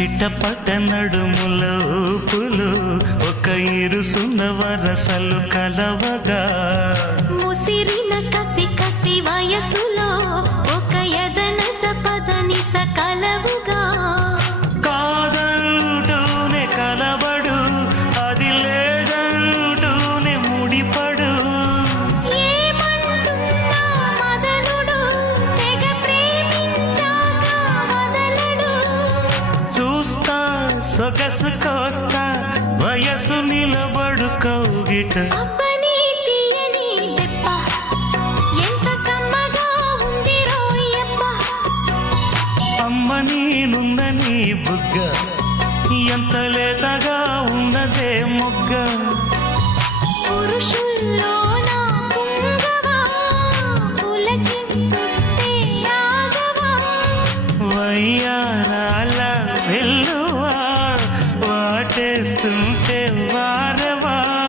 చిట్టపట్ట నడుముల ఊపులు ఒక ఇరుసున్న వరసలు కలవగా ముసిరిన కసి కసి వయసులో ఒక యదన సపదని సకలవుగా కాదంటూనే కలబడు అది లేదంటూనే ముడిపడు ఏమంటున్నా మదనుడు తెగ ప్రేమించాక వదలడు చూస్తా సొగసు కోస్తా వయసు నిలబడు కౌగిట అబ్బని తీయని దెబ్బ ఎంత కమ్మగా ఉంది రోయప్ప అమ్మ నేనున్న నీ బుగ్గ ఎంత లేతగా ఉన్నదే మొగ్గ పురుషుల్లో నా పుంగవా పులకింతుస్తే ఆగవా వయ్యారాల వెల్లువా వాటేస్తుంటే వార